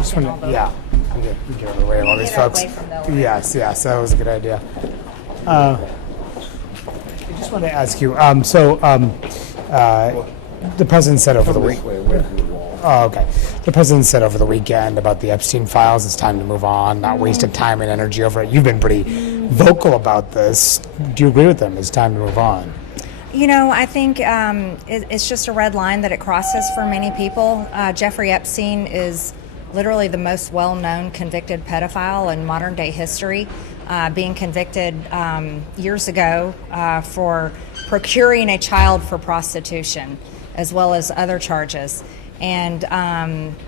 just want to, yeah, we get away all these folks. Yes, that was a good idea. I just want to ask you, the president said over the week. Oh, okay. The president said over the weekend about the Epstein files, it's time to move on, not wasting time and energy over it. You've been pretty vocal about this. Do you agree with them? It's time to move on. You know, I think it's just a red line that it crosses for many people. Jeffrey Epstein is literally the most well-known convicted pedophile in modern-day history, being convicted years ago for procuring a child for prostitution, as well as other charges. And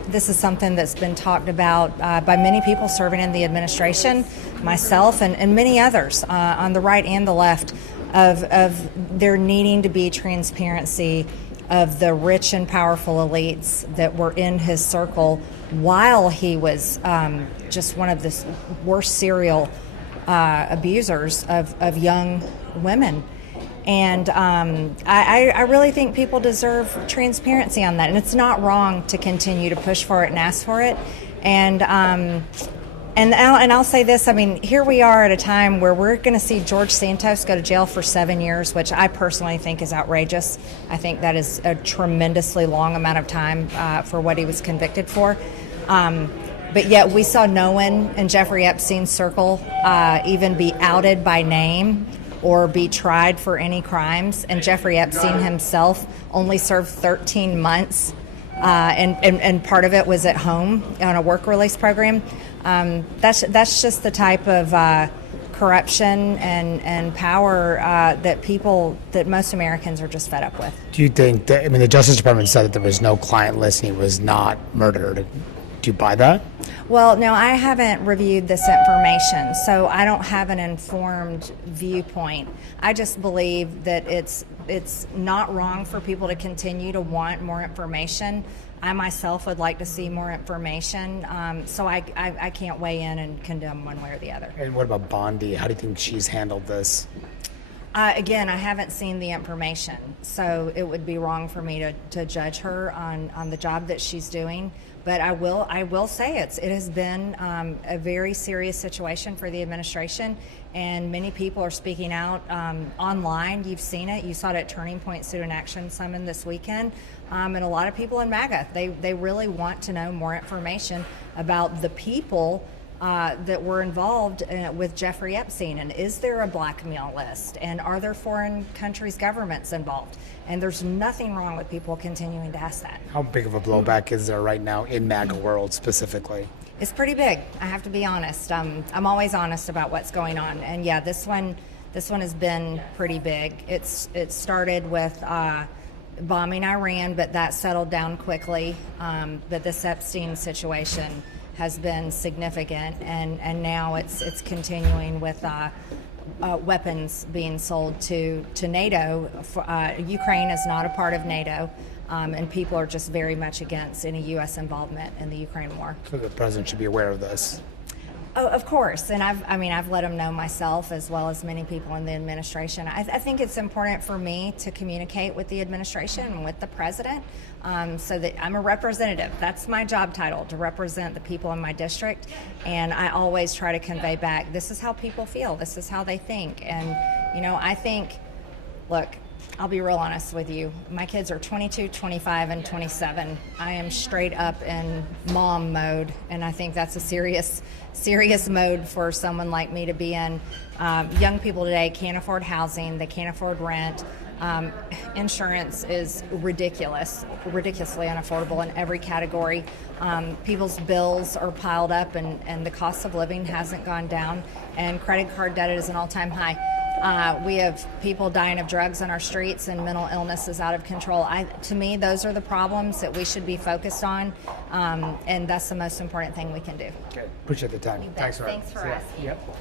this is something that's been talked about by many people serving in the administration, myself, and many others on the right and the left, of there needing to be transparency of the rich and powerful elites that were in his circle while he was just one of the worst serial abusers of young women. And I really think people deserve transparency on that. And it's not wrong to continue to push for it and ask for it. And I'll say this, I mean, here we are at a time where we're going to see George Santos go to jail for 7 years, which I personally think is outrageous. I think that is a tremendously long amount of time for what he was convicted for. But yet we saw no one in Jeffrey Epstein's circle even be outed by name or be tried for any crimes. And Jeffrey Epstein himself only served 13 months, and part of it was at home on a work release program. That's just the type of corruption and power that most Americans are just fed up with. Do you think that, I mean, the Justice Department said that there was no client list and he was not murdered. Do you buy that? Well, no, I haven't reviewed this information, so I don't have an informed viewpoint. I just believe that it's not wrong for people to continue to want more information. I myself would like to see more information, so I can't weigh in and condemn one way or the other. And what about Bondi? How do you think she's handled this? Again, I haven't seen the information, so it would be wrong for me to judge her on the job that she's doing. But I will say it has been a very serious situation for the administration, and many people are speaking out online. You've seen it. You saw it at Turning Point Student Action Summit this weekend, and a lot of people in MAGA. They really want to know more information about the people that were involved with Jeffrey Epstein, and is there a blackmail list, and are there foreign countries' governments involved? And there's nothing wrong with people continuing to ask that. How big of a blowback is there right now in MAGA world specifically? It's pretty big, I have to be honest. I'm always honest about what's going on, and yeah, this one has been pretty big. It started with bombing Iran, but that settled down quickly. But this Epstein situation has been significant, and now it's continuing with weapons being sold to NATO. Ukraine is not a part of NATO, and people are just very much against any U.S. involvement in the Ukraine war. So the president should be aware of this. Oh, of course, and I've let him know myself, as well as many people in the administration. I think it's important for me to communicate with the administration and with the president, so that I'm a representative. That's my job title, to represent the people in my district, and I always try to convey back, this is how people feel, this is how they think. And I think, look, I'll be real honest with you. My kids are 22, 25, and 27. I am straight up in mom mode, and I think that's a serious mode for someone like me to be in. Young people today can't afford housing. They can't afford rent. Insurance is ridiculously unaffordable in every category. People's bills are piled up, and the cost of living hasn't gone down, and credit card debt is an all-time high. We have people dying of drugs on our streets, and mental illness is out of control. To me, those are the problems that we should be focused on, and that's the most important thing we can do. Okay. Appreciate the time. Thanks for asking. Yep.